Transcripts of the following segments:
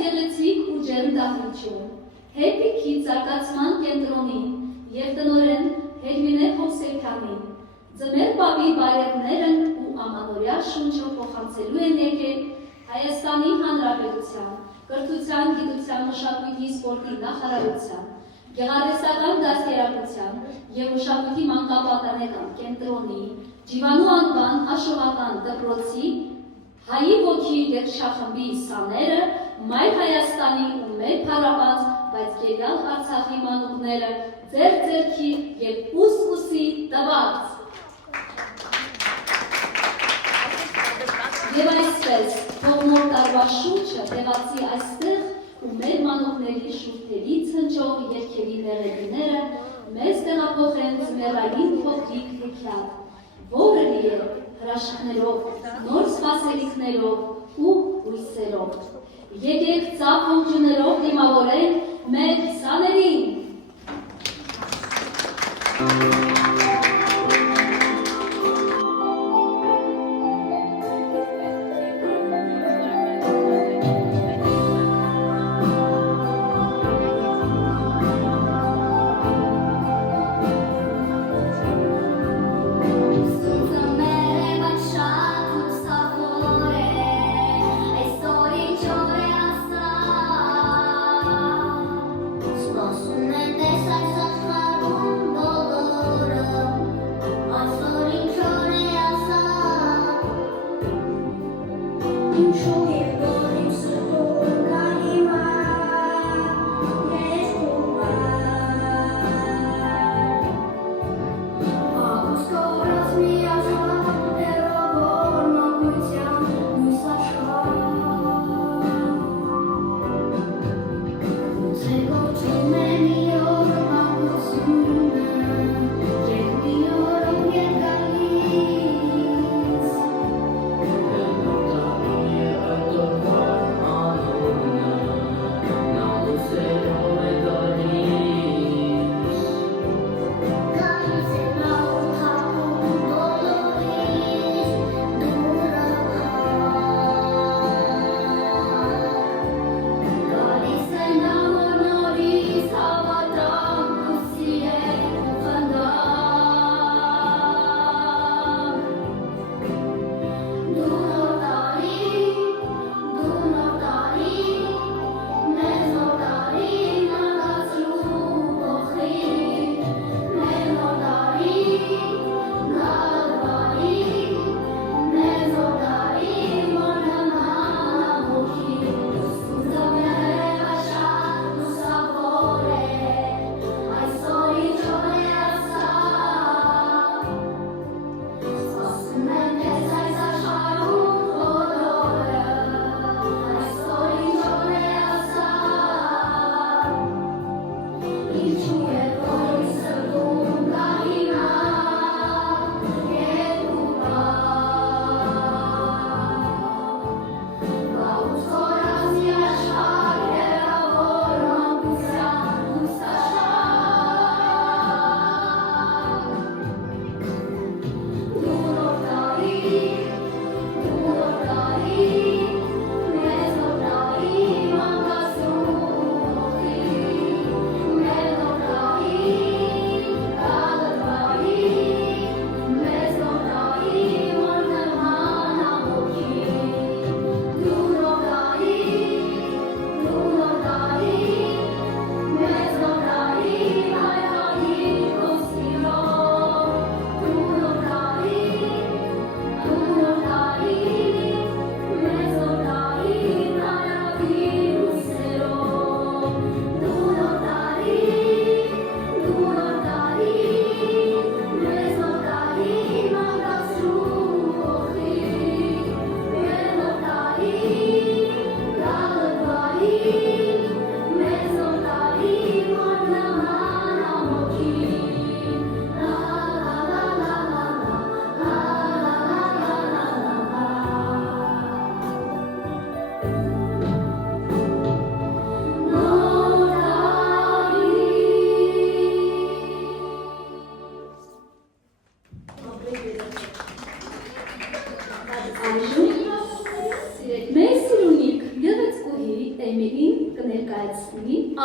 գեղեցիկ ու ջերմ դահլիճում, Հեպիքի զարգացման կենտրոնին և տնօրեն Հերմինե Հովսեփյանին ձմեռ պապի բարևներն ու ամանորյա շունչը փոխանցելու են եկել Հայաստանի Հանրապետության կրթության, գիտության, մշակույթի, սպորտի նախարարության, գեղարվեստական դաստիարակության և մշակույթի մանկապատանեկան կենտրոնի, Ջիվանու անվան աշխուհական դպրոցի, Հայի ոգի երգչախմբի սաները, Մայր Հայաստանի ու մեր փառաբաց, բայց գերյալ Արցախի մանուկները ձեր ձեռքի և ուսի տված։ Եվ այսպես, թող նոր տարվա շունչը տեղացի այստեղ ու մեր մանուկների շուրթերից հնչող երգերի մեղեդիները մեզ տեղափոխեն ձմեռային փոքրիկ հեքիաթ, որը լի է հրաշքներով, նոր սպասելիքներով ու հույսերով։ Եկեք ծափ ողջույններով դիմավորենք մեր սաներին։ Սպասում են տեսած աշխարհում բոլոր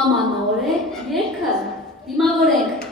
ամանոր է երգը, դիմավորենք։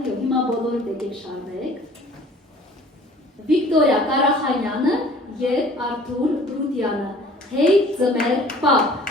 Այո, հիմա բոլորդ եկեք շարվեք։ Վիկտորիա Կարախանյանը և Արթուր Բրուդյանը, հեյ ձմեր պապ։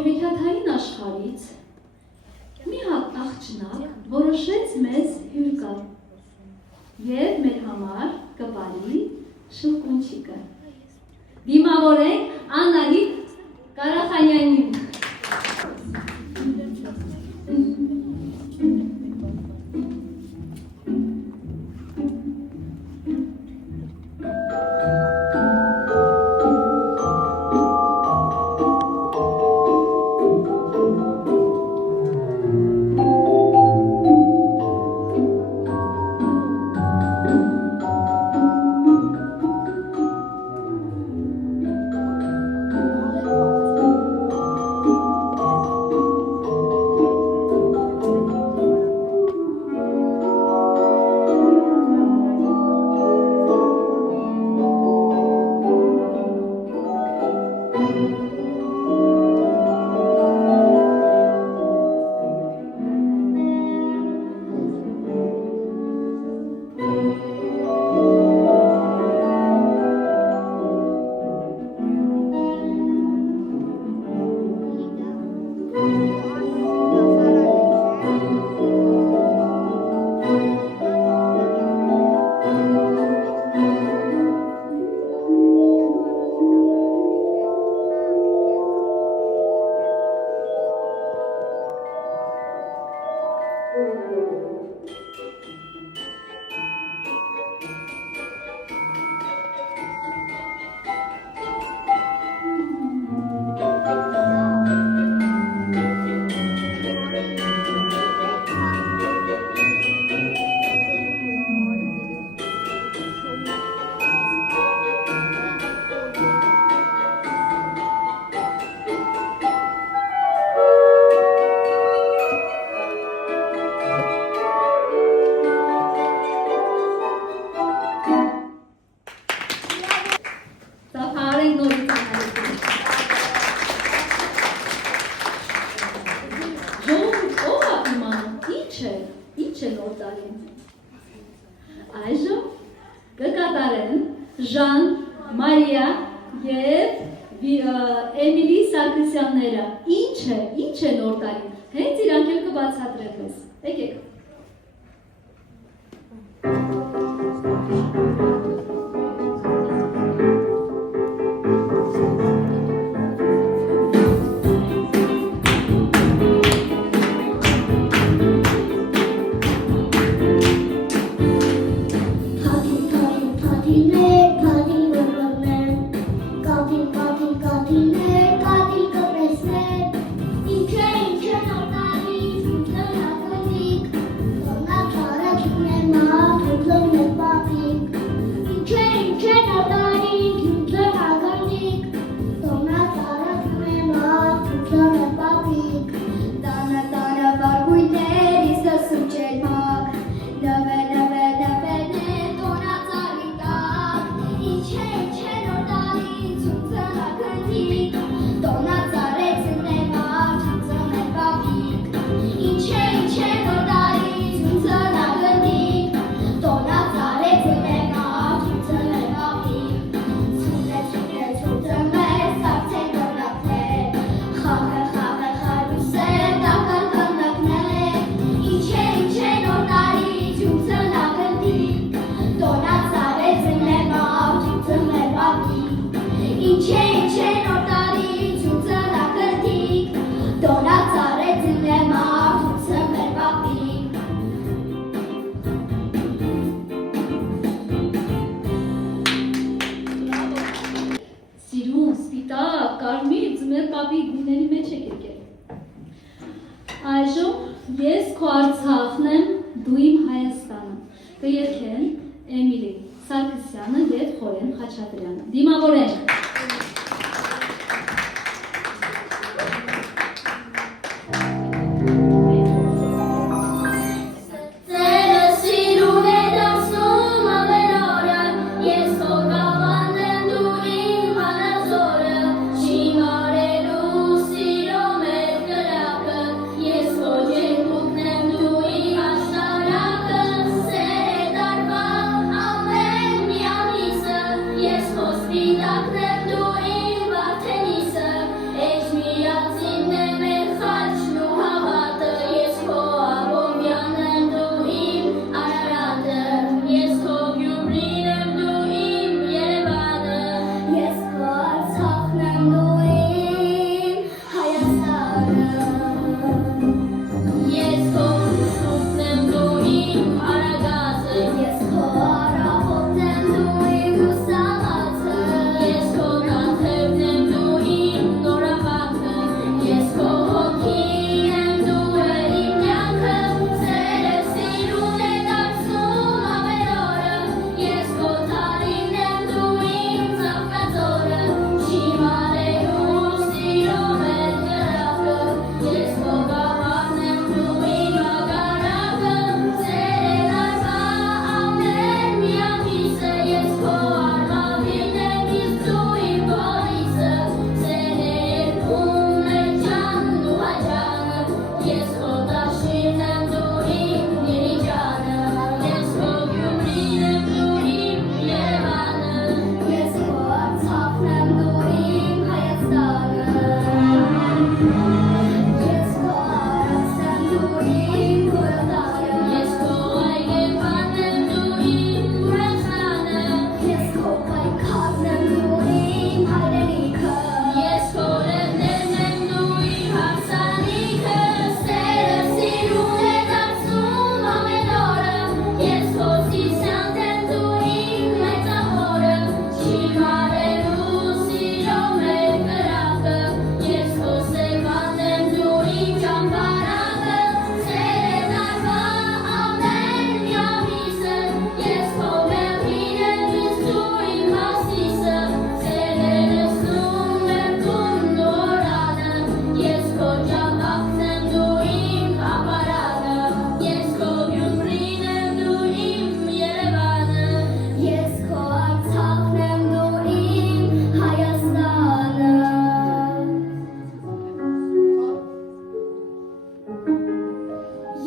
որ հեքիաթային աշխարհից մի հատ աղջնակ որոշեց մեզ հյուր գալ եւ մեր համար կպարի շլկունչիկը։ Դիմավորենք Անահիտ Կարախանյանին։ Այժմ կկատարեն Ժան, Մարիա և Էմիլի Սարգսյանները։ Ինչ է նոր տարին։ Հենց իրանք էլ կբացատրեն մեզ։ Եկեք։ Այժմ ես քո Արցախն եմ, դու իմ Հայաստանը։ Կերքեն Էմիլի Սարգսյանը և Խորեն Խաչատրյանը։ Դիմավորենք։ Yes,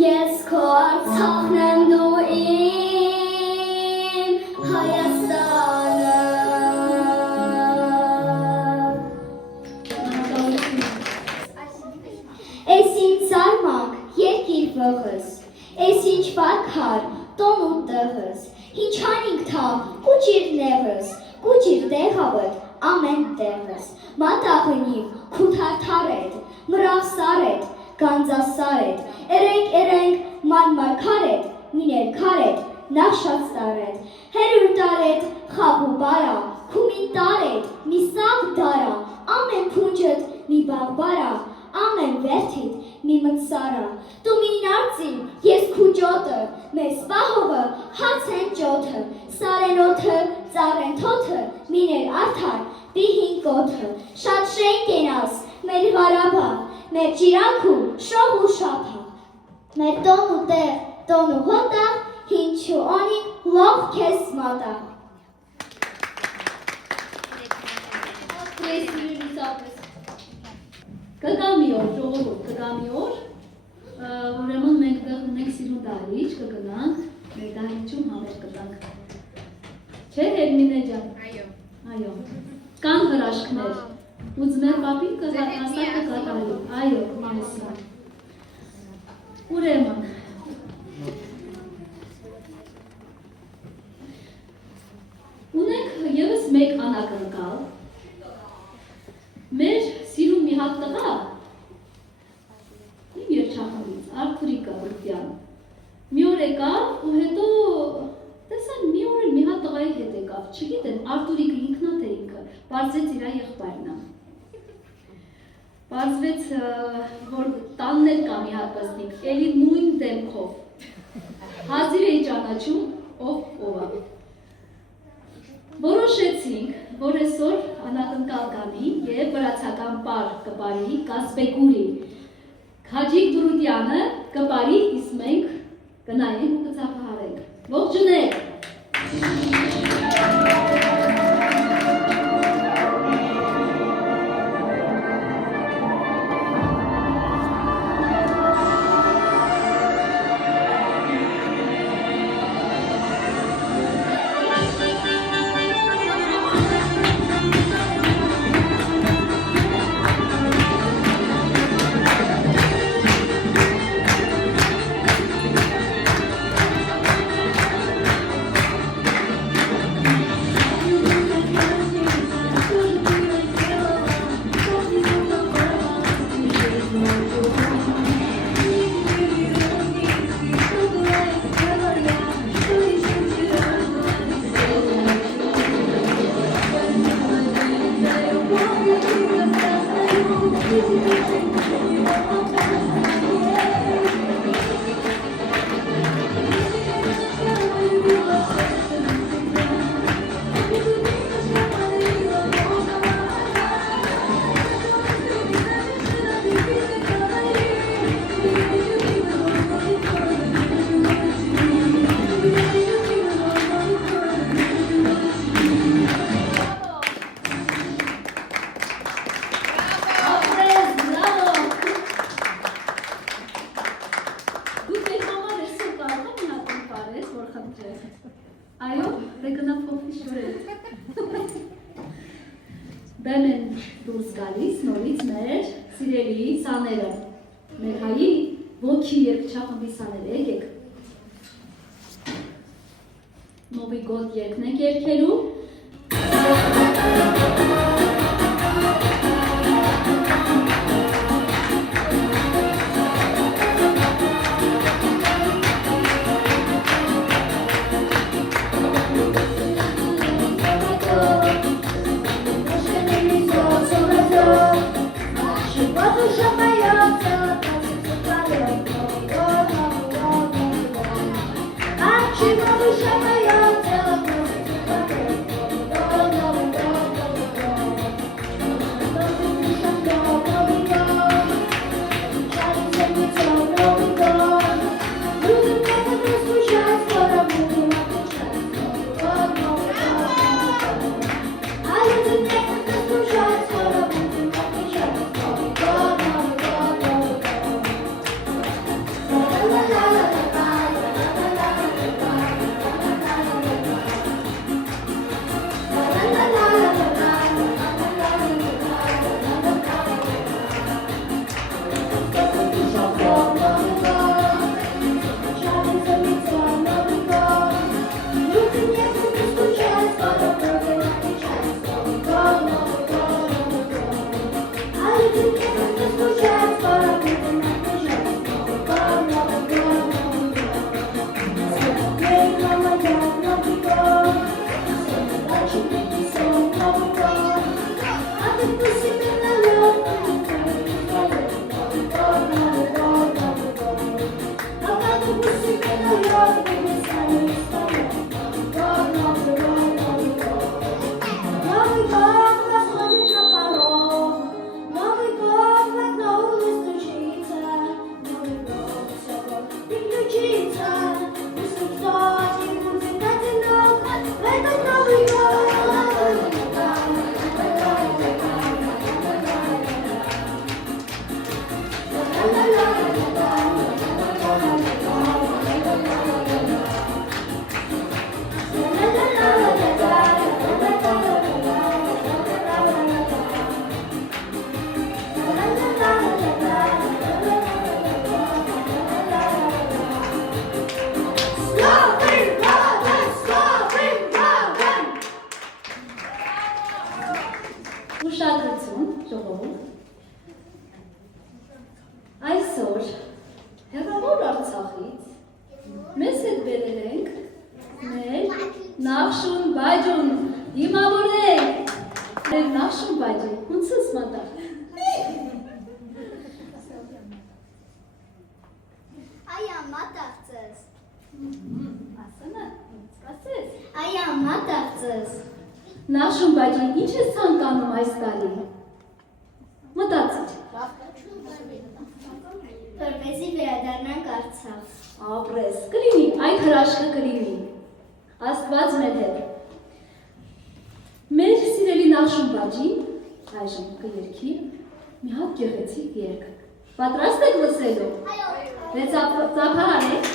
Ես քո Արցախն եմ դու իմ Հայաստանը Էս ինչ սարմանք երկիր վղս Էս ինչ պարքար տոն ու տղս Ինչ հանինք թավ կուջիր նեղս Կուջիր դեղավդ ամեն տեղս Մատաղնիվ քութարթարետ Մրավ սարետ Գանձասարետ Էրենք ման քարետ Միներ քարետ Նախշած տարետ Հերյուր տարետ խապու բարա Քումին տարետ մի սաղ դարա Ամեն փունջըտ մի բաղբարա Ամեն վերթիտ մի մտսարա Դու մին արծին ես քուջոտը Մեզ պահովը հաց են ճոթը Սարենոթը ծառեն թոթը Միներ արդար պիհին կոթը Շատ շենք ենաս մեր Ղարաբաղ Մեր ջիրանքու շող ու շապաղ Մեր տոն ու տեղ տոն ու հոտաղ Հինչու օնիկ լող կես մատաղ Կգա մի օր, ժողովուրդ, կգա մի օր, ուրեմն մենք դեղ ունենք սիրուն դահլիճ, կգնանք, մեր դահլիճում համեր կտանք։ Չէ, Հերմինե ջան։ Այո։ Կան հրաշքներ։ Ու ձմեր պապին կհասա կկատարի։ Այո, մամեսա։ Ուրեմն։ Ունենք ևս մեկ անակնկալ։ Մեր սիրուն մի հատ տղա, իմ երջախմբից, Արթուրիկը Բրտյան, մի օր եկավ ու հետո, տեսան մի օր մի հատ տղայի հետ եկավ, չգիտեմ, Արթուրիկը ինքնատ է ինքը, պարզվեց իրա եղբայրն է։ Պարզվեց, որ տանն էլ կա մի հատ պստիկ, էլի նույն դեմքով, հազիր էի ճանաչում, ով է։ Որոշեցինք, որ այսօր անակնկալ կանի և վրացական պար կպարի Կասպեկուրի Քաջիկ Դուրուտյանը կպարի, իսկ մենք կնայենք ու կծափահարենք։ Ողջունեք։ Այո, վեգնա փոխի շորել։ Բեմ են դուրս գալիս նորից մեր սիրելի սաները, մեր հայի ոգի երկչախմբի սաները, եկեք։ Նովի գոտ երկն եք երկելու։ այսօր հեռավոր Արցախից մեզ հետ բերել ենք մեր Նախշուն Բաջուն դիմավորենք մեր Նախշուն Բաջի ոնց ես մատաղ Այա մատաղծես ասանա ասես Այա մատաղծես Նախշուն Բաջի ինչ ես ցանկանում այս տարի մտածիր որպեսզի վերադառնանք Արցախ ապրես կլինի այդ հրաշքը կլինի Աստված մեր հետ մեր սիրելի Նախշուն Բաջին այժմ կերքի մի հատ գեղեցիկ երգ պատրաստ եք լսելու ծափարան եք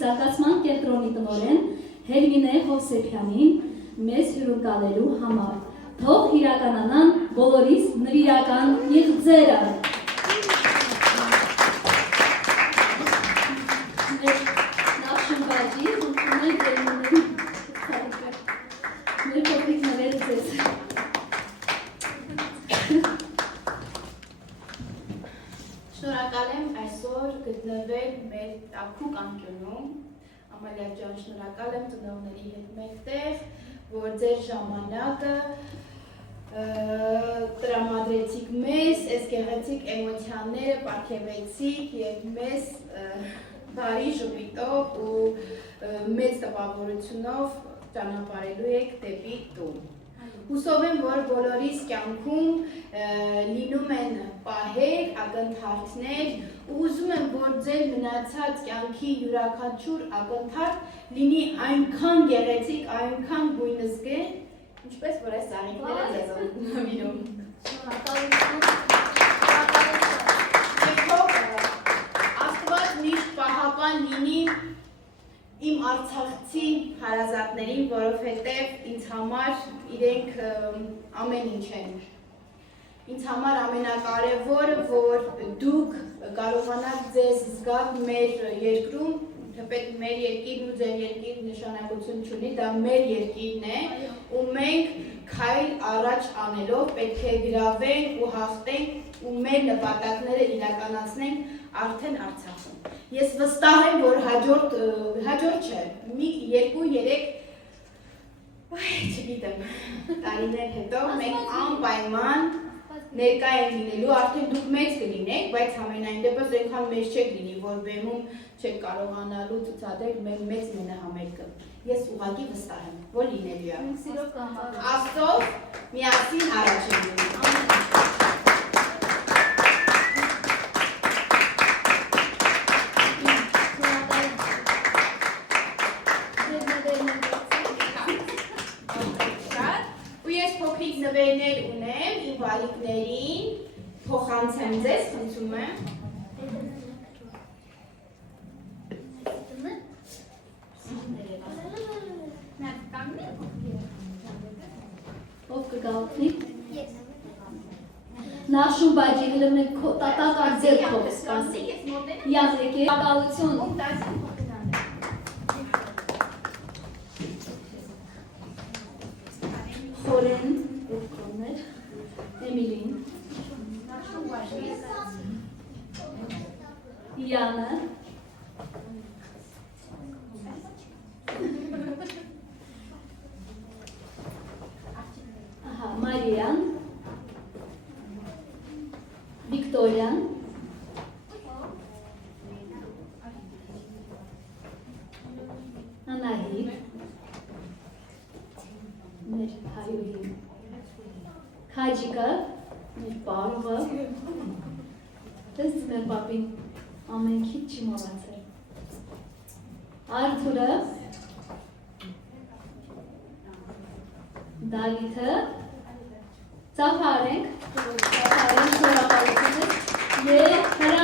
Զարգացման կենտրոնի տնօրեն Հերմինե Հովսեփյանին մեզ հյուրընկալելու համար։ Թող իրականանան բոլորիս նվիրական իղձերը։ Նախշն բաժի ուտում են Հերմինեն մեր փոքրիկ նվերը ձեզ։ Շնորհակալ եմ այսօր գտնվել մեր տաքուկ անկյունում, Ամալիա ջան, շնորհակալ եմ ծնողների հետ մեկտեղ, որ ձեր ժամանակը տրամադրեցիք մեզ, այս գեղեցիկ էմոցիաները պարգևեցիք և մեզ բարի ժպիտով ու մեծ տպավորությունով ճանապարհելու եք դեպի տուն։ Հուսով եմ, որ բոլորիս կյանքում լինում են պահեր, ակնթարթներ ու ուզում եմ, որ ձեր մնացած կյանքի յուրաքանչյուր ակնթարթ լինի այնքան գեղեցիկ, այնքան գույնզգե, ինչպես որ այս աղիքները ձեզ նվիրում։ Եվ թող Աստված միշտ պահապան լինի իմ արցախցի հարազատներին, որովհետև ինձ համար իրենք ամեն ինչ են։ Ինձ համար ամենակարևորը, որ դուք կարողանաք ձեզ զգալ մեր երկրում, թեպետ մեր երկիրն ու ձեր երկիր նշանակություն չունի, դա մեր երկիրն է, ու մենք քայլ առաջ անելով պետք է գրավենք ու հաղթենք ու մեր նպատակները իրականացնենք արդեն Արցախում։ Ես վստահ եմ, որ հաջորդ չէ, մի 2-3 չգիտեմ, տարիներ հետո մենք անպայման ներկա ենք լինելու, արդեն դուք մեծ կլինեք, բայց համենայն դեպս այնքան մեծ չեք լինի, որ բեմում չեք կարողանալու ցուցադրել մեր մեծ մենահամերգը։ Ես ուղղակի վստահ եմ, որ լինելու է։ Աստծով միասին առաջ ենք գնում։ Նվերներ ունեմ, իմ վալիկներին, փոխանցեմ ձեզ, խնդրում եմ։ Ով կգաղթի։ Նախշուն բաջի հլմնեք տատական ձերքով սպասի, յազեք է ակալություն։ Խորեն, Էմիլին, Յանը, Մարիան, Վիկտորիան, Անահիտ, մեր հայուհին, Քաջիկը, մեր պարուղը, տեսք մեր պապին ամենքիդ չի մորացել, Արթուրը, Դավիթը, ծափարենք շորապալությունս և հրա